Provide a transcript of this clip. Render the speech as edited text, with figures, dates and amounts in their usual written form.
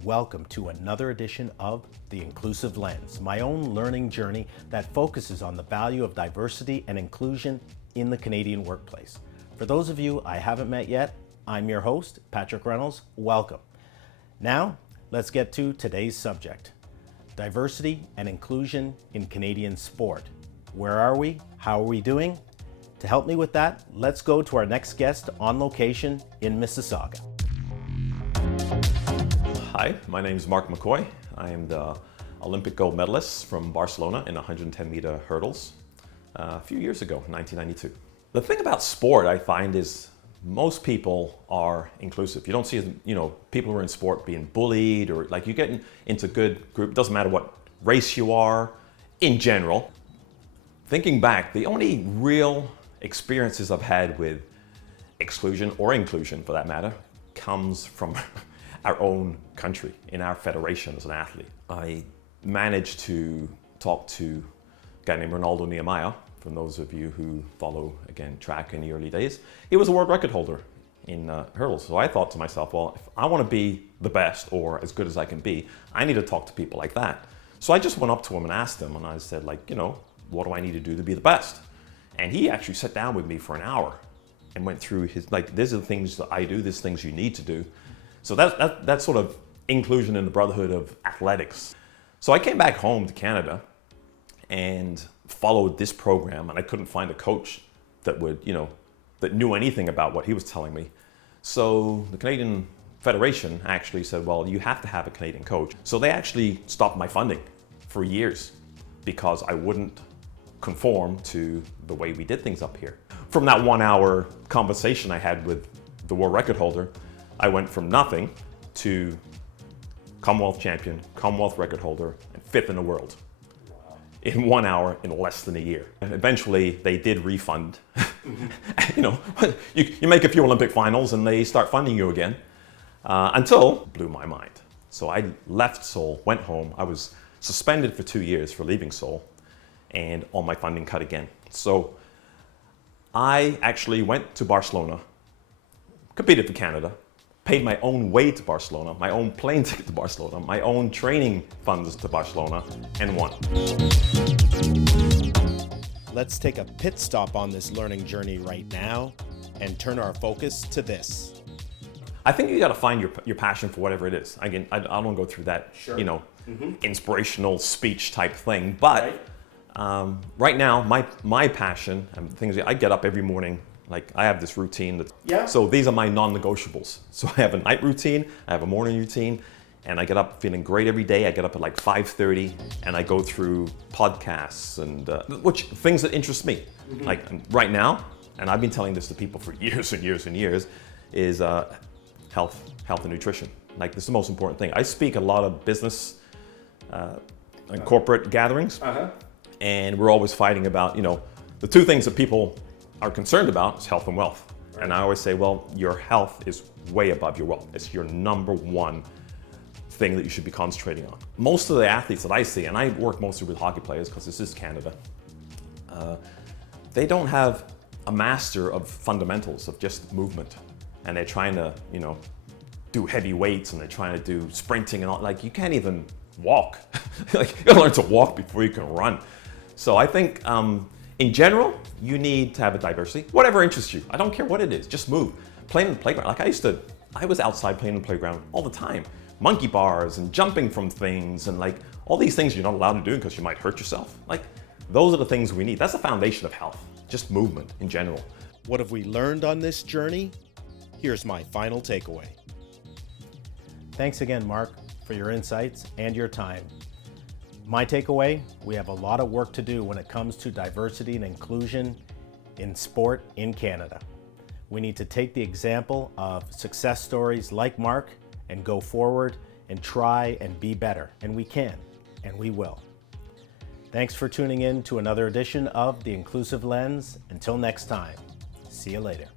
and welcome to another edition of The Inclusive Lens, my own learning journey that focuses on the value of diversity and inclusion in the Canadian workplace. For those of you I haven't met yet, I'm your host, Patrick Reynolds. Welcome. Now, let's get to today's subject, diversity and inclusion in Canadian sport. Where are we? How are we doing? To help me with that, let's go to our next guest on location in Mississauga. Hi, my name is Mark Mckoy. I am the Olympic gold medalist from Barcelona in 110-meter hurdles a few years ago, 1992. The thing about sport I find is most people are inclusive. You don't see, people who are in sport being bullied or like you get into good group. It doesn't matter what race you are, in general. Thinking back, the only real experiences I've had with exclusion or inclusion for that matter comes from our own country, in our federation as an athlete. I managed to talk to a guy named Ronaldo Nehemiah, from those of you who follow, again, track in the early days. He was a world record holder in hurdles. So I thought to myself, well, if I want to be the best or as good as I can be, I need to talk to people like that. So I just went up to him and asked him, and I said, what do I need to do to be the best? And he actually sat down with me for an hour and went through his, these are the things that I do, these things you need to do. So that's sort of inclusion in the brotherhood of athletics. So I came back home to Canada and followed this program, and I couldn't find a coach that would, that knew anything about what he was telling me. So the Canadian Federation actually said, well, you have to have a Canadian coach. So they actually stopped my funding for years because I wouldn't conform to the way we did things up here. From that 1 hour conversation I had with the world record holder, I went from nothing to Commonwealth champion, Commonwealth record holder, and 5th in the world in 1 hour in less than a year. And eventually they did refund. You make a few Olympic finals and they start funding you again until it blew my mind. So I left Seoul, went home. I was suspended for 2 years for leaving Seoul and all my funding cut again. So I actually went to Barcelona, competed for Canada, paid my own way to Barcelona, my own plane ticket to Barcelona, my own training funds to Barcelona, and won. Let's take a pit stop on this learning journey right now and turn our focus to this. I think you got to find your passion for whatever it is. Again, I don't go through that, inspirational speech type thing, but right now, my passion and things, I get up every morning. I have this routine so these are my non-negotiables. So I have a night routine, I have a morning routine, and I get up feeling great every day. I get up at 5:30 and I go through podcasts and which things that interest me. Right now, and I've been telling this to people for years and years and years, is health and nutrition. This is the most important thing. I speak a lot of business and corporate gatherings, and we're always fighting about, the two things that people are concerned about is health and wealth. Right. And I always say, well, your health is way above your wealth. It's your number one thing that you should be concentrating on. Most of the athletes that I see, and I work mostly with hockey players because this is Canada, they don't have a master of fundamentals of just movement. And they're trying to, do heavy weights and they're trying to do sprinting and all. You can't even walk. You gotta learn to walk before you can run. So I think, in general, you need to have a diversity. Whatever interests you. I don't care what it is. Just move. Playing in the playground. I was outside playing in the playground all the time. Monkey bars and jumping from things and all these things you're not allowed to do because you might hurt yourself. Those are the things we need. That's the foundation of health. Just movement in general. What have we learned on this journey? Here's my final takeaway. Thanks again, Mark, for your insights and your time. My takeaway, we have a lot of work to do when it comes to diversity and inclusion in sport in Canada. We need to take the example of success stories like Mark and go forward and try and be better. And we can, and we will. Thanks for tuning in to another edition of The Inclusive Lens. Until next time, see you later.